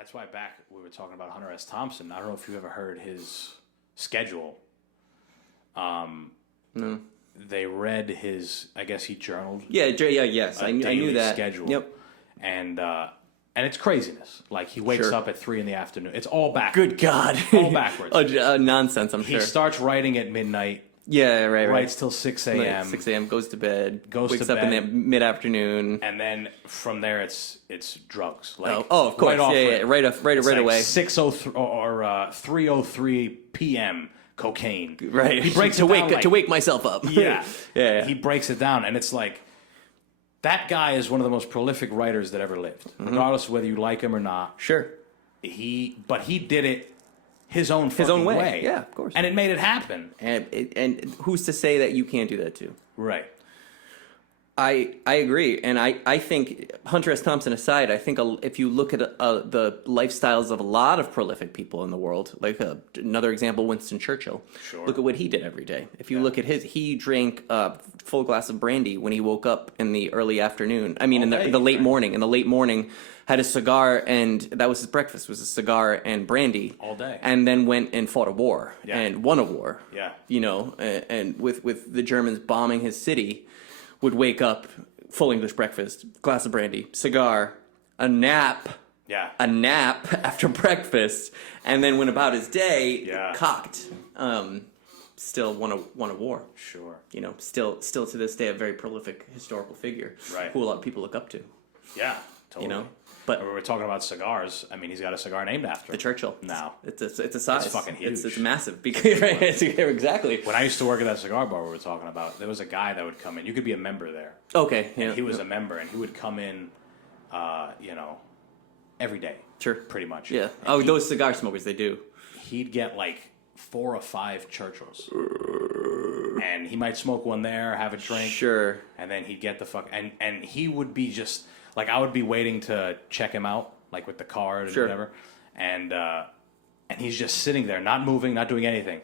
That's why we were talking about Hunter S. Thompson. I don't know if you ever heard his schedule. No. They read his, I guess he journaled. Yes. I knew that. Schedule. Yep. And it's craziness. Like, he wakes up at 3 p.m. It's all backwards. Good God. All backwards. Nonsense, I'm sure. He starts writing at midnight. Yeah, right. Writes till 6 a.m. Like 6 a.m. Goes to bed. Wakes to up bed. in the mid-afternoon. And then from there, it's drugs. Like, of course. Right away. 6:03 or 3:03 p.m. cocaine. Right. He breaks to wake myself up. Yeah. Yeah. He breaks it down, and it's like, that guy is one of the most prolific writers that ever lived, regardless of whether you like him or not. Sure. But he did it his own way. Yeah, of course. And it made it happen. And who's to say that you can't do that too? Right. I agree, and I think, Hunter S. Thompson aside, I think if you look at the lifestyles of a lot of prolific people in the world, like another example, Winston Churchill. Sure. Look at what he did every day. If you look at he drank a full glass of brandy when he woke up in the early afternoon. I mean, in the late morning. In the late morning, had a cigar, and that was his breakfast, was a cigar and brandy. All day. And then went and fought a war, and won a war. Yeah. You know, and with the Germans bombing his city, would wake up, full English breakfast, glass of brandy, cigar, a nap after breakfast, and then went about his day cocked. Still won a war. Sure. You know, still to this day a very prolific historical figure, right, who a lot of people look up to. Yeah, totally. You know, but we were talking about cigars. I mean, he's got a cigar named after the Churchill. Now it's a size. It's fucking huge. It's massive. Because, right, exactly. When I used to work at that cigar bar we were talking about, there was a guy that would come in. You could be a member there. Okay. Yeah. He was a member, and he would come in, every day. Sure. Pretty much. Yeah. And those cigar smokers, they do. He'd get like 4 or 5 Churchills, and he might smoke one there, have a drink. Sure. And then he'd get the and he would be just like, I would be waiting to check him out, like with the card and whatever, and he's just sitting there, not moving, not doing anything.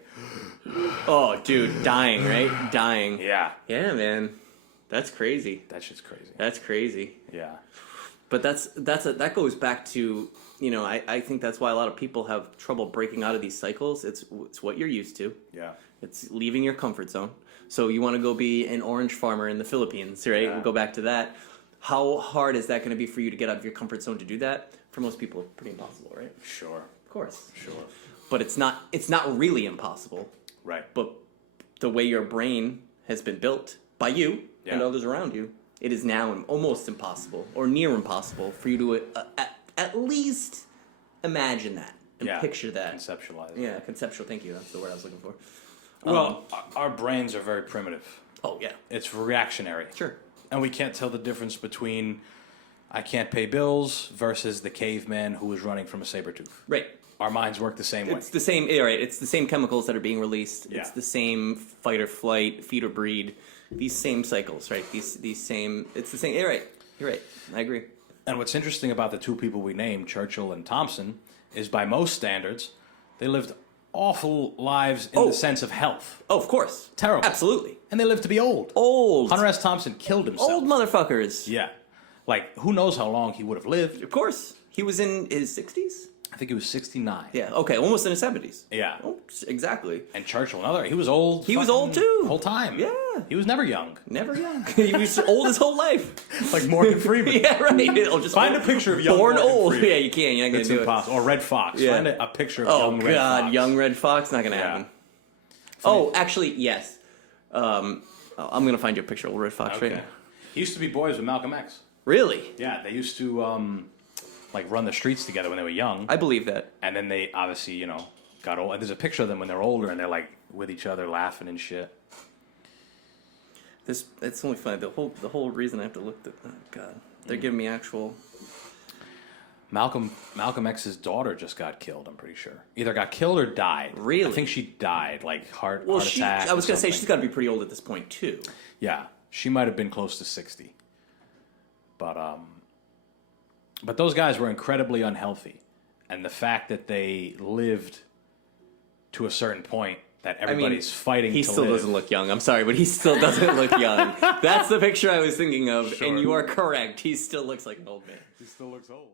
Oh, dude, dying, right? Dying. Yeah. Yeah, man. That's crazy. That shit's crazy. That's crazy. Yeah. But that goes back to, I think that's why a lot of people have trouble breaking out of these cycles. It's what you're used to. Yeah. It's leaving your comfort zone. So you want to go be an orange farmer in the Philippines, right? Yeah. We'll go back to that. How hard is that going to be for you to get out of your comfort zone to do that? For most people, it's pretty impossible, right? Sure. Of course. Sure. But it's not really impossible. Right. But the way your brain has been built by you and others around you, it is now almost impossible or near impossible for you to at least imagine that and picture that. Conceptualize it. Yeah, conceptual. Thank you. That's the word I was looking for. Well, our brains are very primitive. Oh, yeah. It's reactionary. Sure. And we can't tell the difference between I can't pay bills versus the caveman who was running from a saber tooth. Right. Our minds work the same way. It's the same, right. It's the same chemicals that are being released. Yeah. It's the same fight or flight, feed or breed. These same cycles, right? These same, it's the same. You're right. You're right. I agree. And what's interesting about the two people we named, Churchill and Thompson, is by most standards, they lived awful lives in the sense of health. Oh, of course. Terrible. Absolutely. And they lived to be old. Old. Hunter S. Thompson killed himself. Old motherfuckers. Yeah. Like, who knows how long he would have lived. Of course. He was in his 60s? I think he was 69. Yeah, okay, almost in his 70s. Yeah. Oh, exactly. And Churchill, he was old. He was old too. The whole time. Yeah. He was never young. Never young. He was old his whole life. Like Morgan Freeman. Yeah, right. Oh, just Find a picture of young born Morgan old. Freeman. Yeah, you can't. You're not going to do impossible. Or Red Fox. Yeah. Find a picture of young Red Fox. Oh, God, young Red Fox? Not going to happen. Oh, actually, yes. I'm going to find you a picture of old Red Fox right now. He used to be boys with Malcolm X. Really? Yeah, they used to run the streets together when they were young. I believe that. And then they obviously, got old. And there's a picture of them when they're older and they're like with each other laughing and shit. It's only funny. The whole reason I have to look at, oh God, they're giving me actual. Malcolm X's daughter just got killed, I'm pretty sure. Either got killed or died. Really? I think she died, like heart Well, attack. I was going to say she's got to be pretty old at this point too. Yeah, she might have been close to 60. But those guys were incredibly unhealthy, and the fact that they lived to a certain point that everybody's fighting to live. He still doesn't look young. I'm sorry, but he still doesn't look young. That's the picture I was thinking of, and you are correct. He still looks like an old man. He still looks old.